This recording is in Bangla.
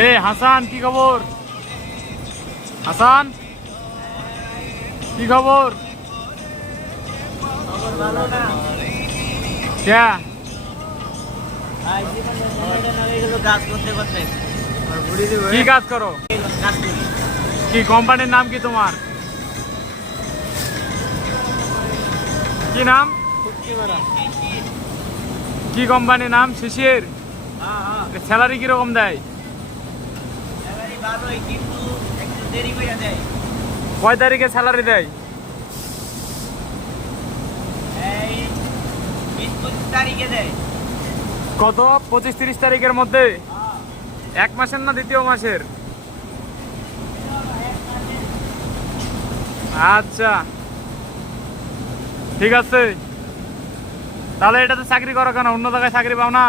এ হাসান, কি খবর? হাসান, কি খবর? কি কাজ করো? কি কোম্পানির নাম কি তোমার? কি নাম? কি কোম্পানির নাম? শিশির। স্যালারি কিরকম দেয়? কয় তারিখে স্যালারি দেয়? কত? 25-30 তারিখের মধ্যে? এক মাসের না দ্বিতীয় মাসের? আচ্ছা, ঠিক আছে। তাহলে এটাতে চাকরি করো কেন? অন্য জায়গায় চাকরি পাও না?